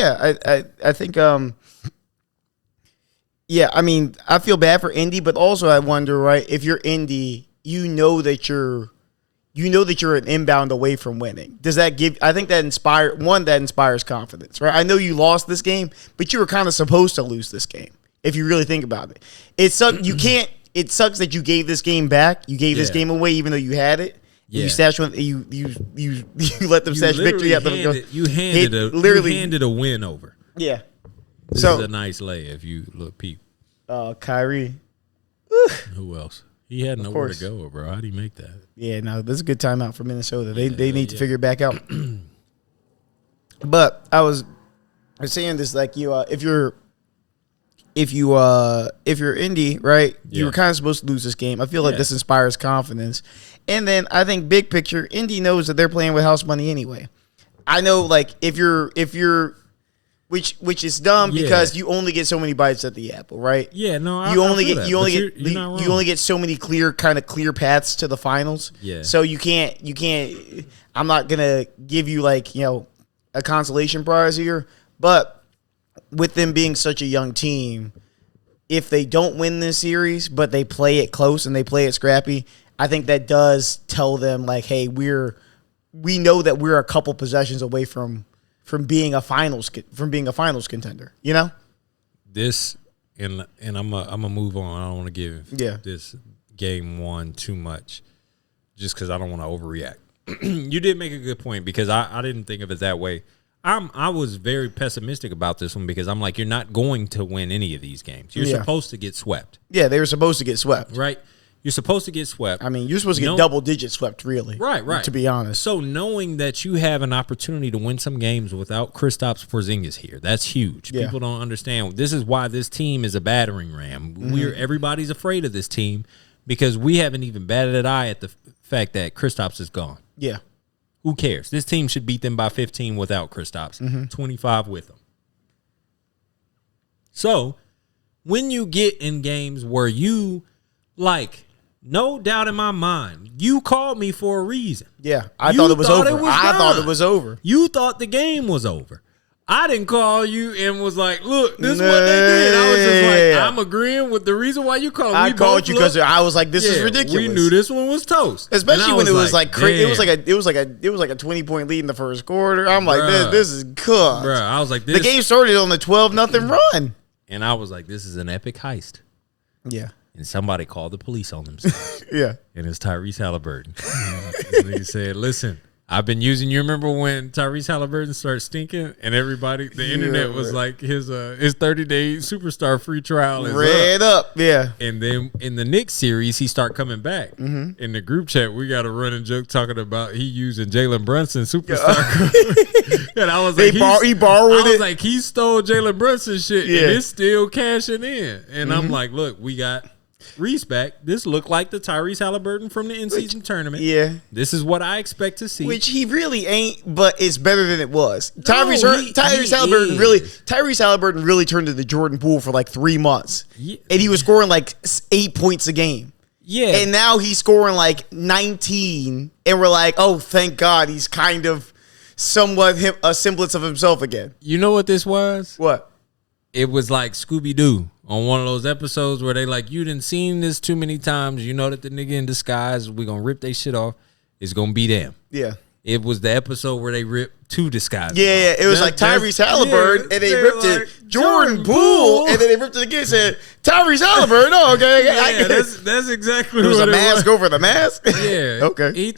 Yeah, I think yeah, I mean, I feel bad for Indy, but also I wonder, right, if you're Indy, you know that you're an inbound away from winning. Does that give? I think that inspires confidence, right? I know you lost this game, but you were kind of supposed to lose this game if you really think about it. It sucks. You can't. It sucks that you gave this game back. You gave this game away, even though you had it. Yeah. You let them stash victory at them. You handed a win over. Yeah. This is a nice lay if you look peep. Kyrie. Who else? He had nowhere to go, bro. How do you make that? Yeah, no, this is a good timeout for Minnesota. They need to figure it back out. But I was saying this, like, if you're Indy, right, you were kind of supposed to lose this game. I feel like this inspires confidence. And then I think big picture, Indy knows that they're playing with house money anyway. I know, like, if you're which is dumb because you only get so many bites at the apple, right? Yeah, no, you only get so many clear paths to the finals. Yeah. So you can't. I'm not gonna give you, like, a consolation prize here, but with them being such a young team, if they don't win this series, but they play it close and they play it scrappy, I think that does tell them, like, hey, we know that we're a couple possessions away from being a finals contender, This and I'm a move on. I don't want to give this game one too much, just because I don't want to overreact. You did make a good point, because I didn't think of it that way. I was very pessimistic about this one, because I'm like, you're not going to win any of these games. You're supposed to get swept. Yeah, they were supposed to get swept. Right. You're supposed to get swept. I mean, you're supposed to get double-digit swept, really. Right. To be honest. So knowing that you have an opportunity to win some games without Kristaps Porzingis here, that's huge. Yeah. People don't understand. This is why this team is a battering ram. Mm-hmm. Everybody's afraid of this team, because we haven't even batted an eye at the fact that Kristaps is gone. Yeah. Who cares? This team should beat them by 15 without Kristaps, 25 with them. So when you get in games where you, like, no doubt in my mind, you called me for a reason. Yeah, I thought it was over. I thought it was over. You thought the game was over. I didn't call you and was like, look, this is what they did. I was just like, I'm agreeing with the reason why you called me. I called you because I was like, this is ridiculous. We knew this one was toast. Especially when it was like crazy. It was like a 20-point lead in the first quarter. I'm like, this is cooked. Bro, I was like, this. The game started on the 12-0 run. And I was like, this is an epic heist. Yeah. And somebody called the police on themselves. Yeah. And it's Tyrese Halliburton. This nigga said, listen, I've been using, you remember when Tyrese Halliburton started stinking and everybody, the internet was like, his 30-day superstar free trial is red up. Yeah. And then in the Knicks series, he start coming back. Mm-hmm. In the group chat, we got a running joke talking about he using Jalen Brunson superstar. And I was like, he borrowed it. I was like, he stole Jalen Brunson shit and it's still cashing in. And I'm like, look, we got Reese back. This looked like the Tyrese Halliburton from the in-season tournament. Yeah. This is what I expect to see. Which he really ain't, but it's better than it was. Tyrese Halliburton really turned into Jordan Poole for like 3 months. Yeah. And he was scoring like 8 points a game. Yeah. And now he's scoring like 19, and we're like, oh, thank God, he's kind of somewhat a semblance of himself again. You know what this was? What? It was like Scooby-Doo on one of those episodes where they like, you done seen this too many times. You know that the nigga in disguise, we gonna rip their shit off. It's gonna be them. Yeah. It was the episode where they ripped two disguises. Yeah. It was like Tyrese Halliburton, and they ripped it. Jordan Poole, and then they ripped it again and said, Tyrese Halliburton. Oh, okay. Yeah, that's exactly what it was. It was a mask over the mask? Yeah. Okay.